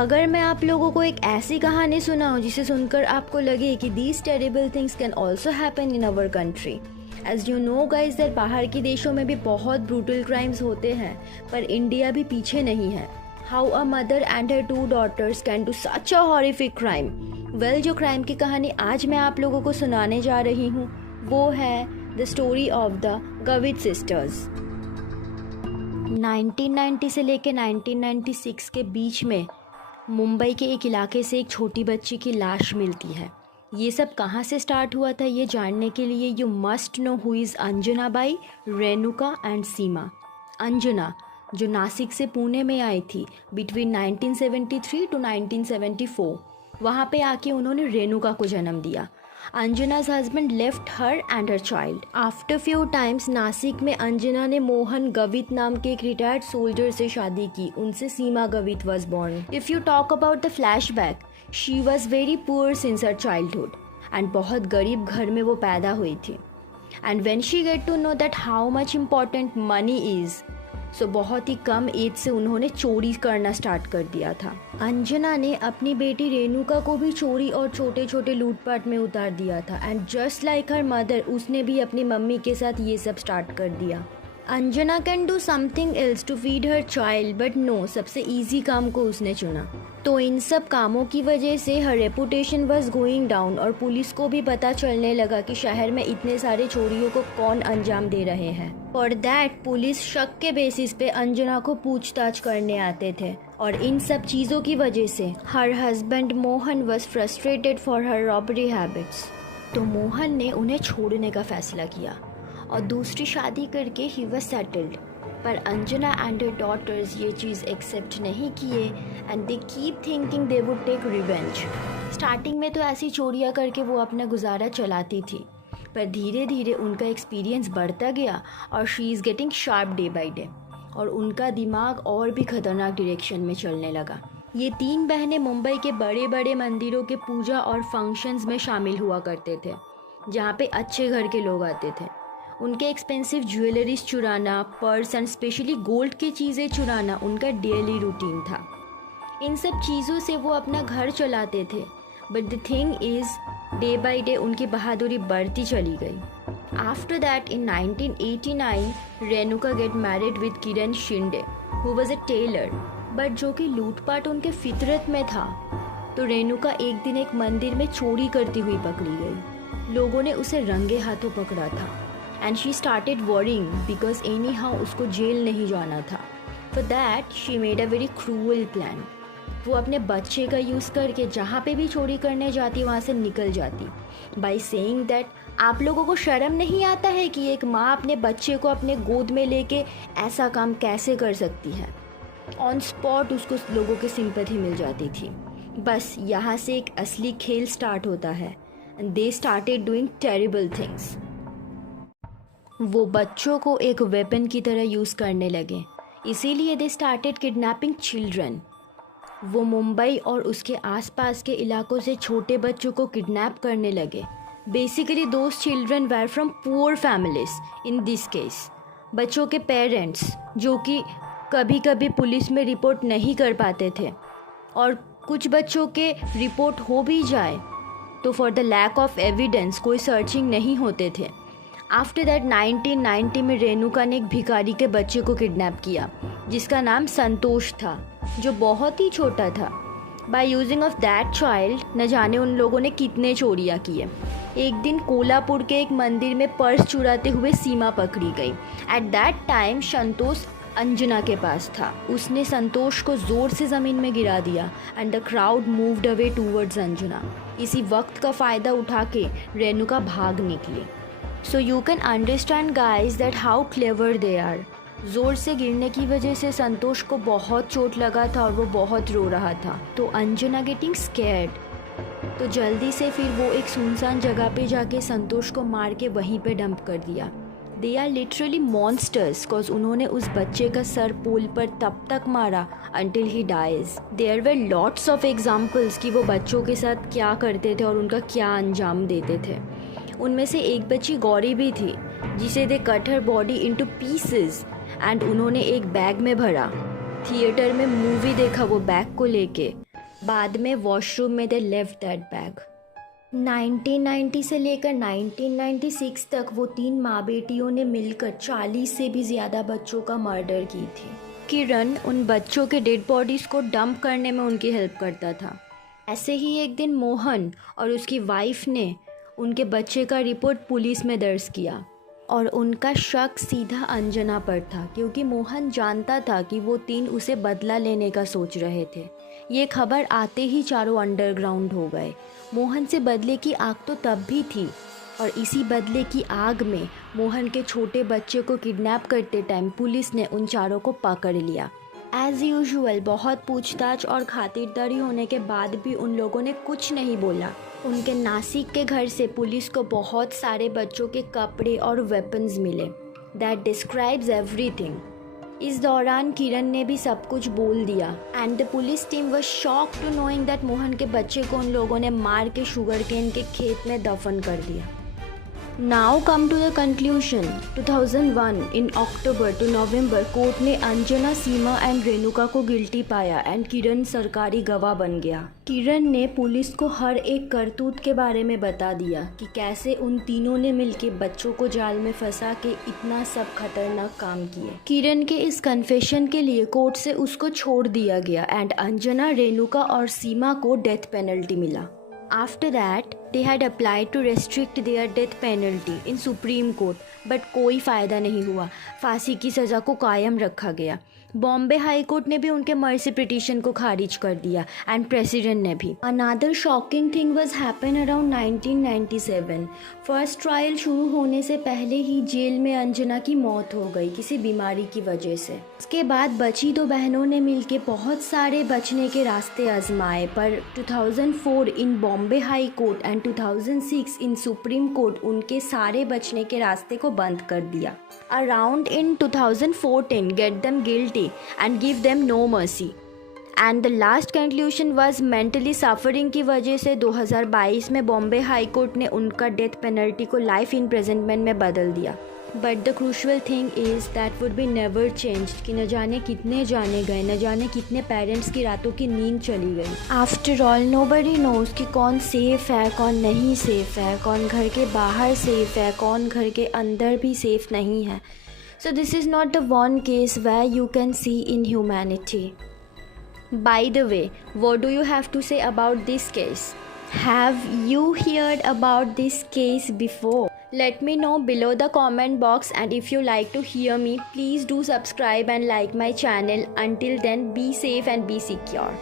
अगर मैं आप लोगों को एक ऐसी कहानी सुनाऊं जिसे सुनकर आपको लगे कि these terrible things can also happen in our country, as you know guys that बाहर के देशों में भी बहुत ब्रूटल क्राइम्स होते हैं, पर इंडिया भी पीछे नहीं है। How a mother and her 2 daughters can do such a horrific crime. Well, जो क्राइम की कहानी आज मैं आप लोगों को सुनाने जा रही हूँ वो है the story of the Gavit sisters. 1990 से लेकर 1996 के बीच में मुंबई के एक इलाके से एक छोटी बच्ची की लाश मिलती है। ये सब कहाँ से स्टार्ट हुआ था ये जानने के लिए you must know who is Anjana Bai, Renuka and Seema. Anjana जो नासिक से पुणे में आई थी बिटवीन 1973 टू 1974, वहाँ पे आके उन्होंने रेणुका को जन्म दिया। अंजना's husband left her and her child. After few times Nashik में अंजना ने मोहन गवित नाम के एक रिटायर्ड सोल्जर से शादी की। उनसे सीमा Gavit was born. If you talk about the flashback, she was very poor since her childhood and बहुत गरीब घर में वो पैदा हुई थी। And when she get to know that how much important money is, सो बहुत ही कम एज से उन्होंने चोरी करना स्टार्ट कर दिया था। अंजना ने अपनी बेटी रेणुका को भी चोरी और छोटे छोटे लूटपाट में उतार दिया था and just like her mother उसने भी अपनी मम्मी के साथ ये सब स्टार्ट कर दिया। Anjana can do something else to feed her child but no, सबसे इजी काम को उसने चुना। तो इन सब कामों की वजह से हर रेपुटेशन वाज गोइंग डाउन और पुलिस को भी पता चलने लगा कि शहर में इतने सारे चोरियों को कौन अंजाम दे रहे हैं। फॉर दैट पुलिस शक के बेसिस पे अंजना को पूछताछ करने आते थे और इन सब चीज़ों की वजह से her husband Mohan was frustrated for her robbery habits. तो मोहन ने उन्हें छोड़ने का फैसला किया और दूसरी शादी करके ही वाज सेटल्ड। पर अंजना एंड हर डॉटर्स ये चीज़ एक्सेप्ट नहीं किए and they keep thinking they would take revenge. Starting में तो ऐसी चोरियाँ करके वो अपना गुजारा चलाती थी, पर धीरे धीरे उनका एक्सपीरियंस बढ़ता गया और she is getting sharp day by day और उनका दिमाग और भी खतरनाक डायरेक्शन में चलने लगा। ये 3 बहनें मुंबई के बड़े बड़े मंदिरों के पूजा और फंक्शंस में शामिल हुआ करते थे जहाँ पे अच्छे घर के लोग आते थे। उनके एक्सपेंसिव ज्वेलरीज चुराना, पर्स एंड स्पेशली गोल्ड की चीज़ें चुराना उनका डेली रूटीन था। इन सब चीज़ों से वो अपना घर चलाते थे, but the thing is day by day उनकी बहादुरी बढ़ती चली गई। After that in 1989 Renuka get married with Kiran Shinde who was a tailor, but जो कि लूटपाट उनके फितरत में था। तो रेणुका एक दिन एक मंदिर में चोरी करती हुई पकड़ी गई। लोगों ने उसे रंगे हाथों पकड़ा था and she started warring because any how उसको जेल नहीं जाना था। For that she made a very cruel plan. वो अपने बच्चे का यूज़ करके जहाँ पे भी चोरी करने जाती वहाँ से निकल जाती बाय सेइंग दैट आप लोगों को शर्म नहीं आता है कि एक माँ अपने बच्चे को अपने गोद में लेके ऐसा काम कैसे कर सकती है। ऑन स्पॉट उसको लोगों की सिंपैथी मिल जाती थी। बस यहाँ से एक असली खेल स्टार्ट होता है and they started doing terrible things. वो बच्चों को एक वेपन की तरह यूज़ करने लगे, इसीलिए दे स्टार्टेड किडनैपिंग चिल्ड्रन। वो मुंबई और उसके आसपास के इलाकों से छोटे बच्चों को किडनैप करने लगे। Basically those children were from poor families. In this case बच्चों के पेरेंट्स जो कि कभी कभी पुलिस में रिपोर्ट नहीं कर पाते थे और कुछ बच्चों के रिपोर्ट हो भी जाए तो for the lack of evidence कोई सर्चिंग नहीं होते थे। आफ्टर दैट 1990 में रेणुका ने एक भिखारी के बच्चे को किडनैप किया जिसका नाम संतोष था, जो बहुत ही छोटा था। By using of that child न जाने उन लोगों ने कितने चोरियाँ किए। एक दिन कोल्हापुर के एक मंदिर में पर्स चुराते हुए सीमा पकड़ी गई। एट दैट टाइम संतोष अंजना के पास था। उसने संतोष को ज़ोर से ज़मीन में गिरा दिया and the crowd moved away towards Anjana. इसी वक्त का फ़ायदा उठा के रेणुका भाग निकली। So you can understand guys that how clever they are. ज़ोर से गिरने की वजह से संतोष को बहुत चोट लगा था और वो बहुत रो रहा था। तो अंजना गेटिंग स्कैर्ड, तो जल्दी से फिर वो एक सुनसान जगह पे जाके संतोष को मार के वहीं पे डंप कर दिया। They are literally monsters cause उन्होंने उस बच्चे का सर पोल पर तब तक मारा until he dies. There were lots of examples कि वो बच्चों के साथ क्या करते थे और उनका क्या अंजाम देते थे। उनमें से एक बच्ची गौरी भी थी जिसे they cut her body into pieces and उन्होंने एक बैग में भरा। थिएटर में मूवी देखा वो बैग को लेके बाद में वॉशरूम में दे लेफ्ट दैट बैग। 1990 से लेकर 1996 तक वो 3 माँ बेटियों ने मिलकर 40 से भी ज़्यादा बच्चों का मर्डर की थी। किरण उन बच्चों के डेड बॉडीज़ को डंप करने में उनकी हेल्प करता था। ऐसे ही एक दिन मोहन और उसकी वाइफ ने उनके बच्चे का रिपोर्ट पुलिस में दर्ज किया और उनका शक सीधा अंजना पर था, क्योंकि मोहन जानता था कि वो 3 उसे बदला लेने का सोच रहे थे। ये खबर आते ही चारों अंडरग्राउंड हो गए। मोहन से बदले की आग तो तब भी थी, और इसी बदले की आग में मोहन के छोटे बच्चे को किडनैप करते टाइम पुलिस ने उन चारों को पकड़ लिया। एज़ यूजुअल बहुत पूछताछ और खातिरदारी होने के बाद भी उन लोगों ने कुछ नहीं बोला। उनके नासिक के घर से पुलिस को बहुत सारे बच्चों के कपड़े और वेपन्स मिले। That describes everything. इस दौरान किरण ने भी सब कुछ बोल दिया and the police team was shocked to knowing that Mohan के बच्चे को उन लोगों ने मार के शुगर केन के खेत में दफन कर दिया। Now come to the conclusion. 2001 in October to November court ने अंजना, सीमा एंड रेणुका को गिल्टी पाया एंड किरण सरकारी गवाह बन गया। किरण ने पुलिस को हर एक करतूत के बारे में बता दिया कि कैसे उन तीनों ने मिलके बच्चों को जाल में फंसा के इतना सब खतरनाक काम किए। किरण के इस कन्फेशन के लिए कोर्ट से उसको छोड़ दिया गया एंड अंजना, रेणुका और सीमा को डेथ पेनल्टी मिला। After that, they had applied to restrict their death penalty in Supreme Court, but कोई फ़ायदा नहीं हुआ। फांसी की सज़ा को कायम रखा गया। बॉम्बे हाई कोर्ट ने भी उनके मर्सी पिटीशन को खारिज कर दिया एंड प्रेसिडेंट ने भी। Another shocking thing was happen around 1997। First trial शुरू होने से पहले ही जेल में अंजना की मौत हो गई किसी बीमारी की वजह से। उसके बाद बची 2 बहनों ने मिलके बहुत सारे बचने के रास्ते आजमाए, पर 2004 in Bombay High Court and 2006 in Supreme Court उनके सारे बचने के रास्ते को बंद कर दिया। Around in 2014 get them guilty and give them no mercy. And the last conclusion was mentally suffering की वजह से 2022 में बॉम्बे हाई कोर्ट ने उनका डेथ पेनल्टी को लाइफ इम्प्रिजनमेंट में बदल दिया। But the crucial thing is that would be never changed कि न जाने कितने जाने गए, न जाने कितने पेरेंट्स की रातों की नींद चली गई। आफ्टर ऑल नोबडी नोज़ कि कौन सेफ़ है, कौन नहीं सेफ़ है, कौन घर के बाहर सेफ़ है, कौन घर के अंदर भी सेफ़ नहीं है। So this is not the one case where you can see inhumanity. By the way, what do you have to say about this case? Have you heard about this case before? Let me know below the comment box, and if you like to hear me, please do subscribe and like my channel. Until then, be safe and be secure.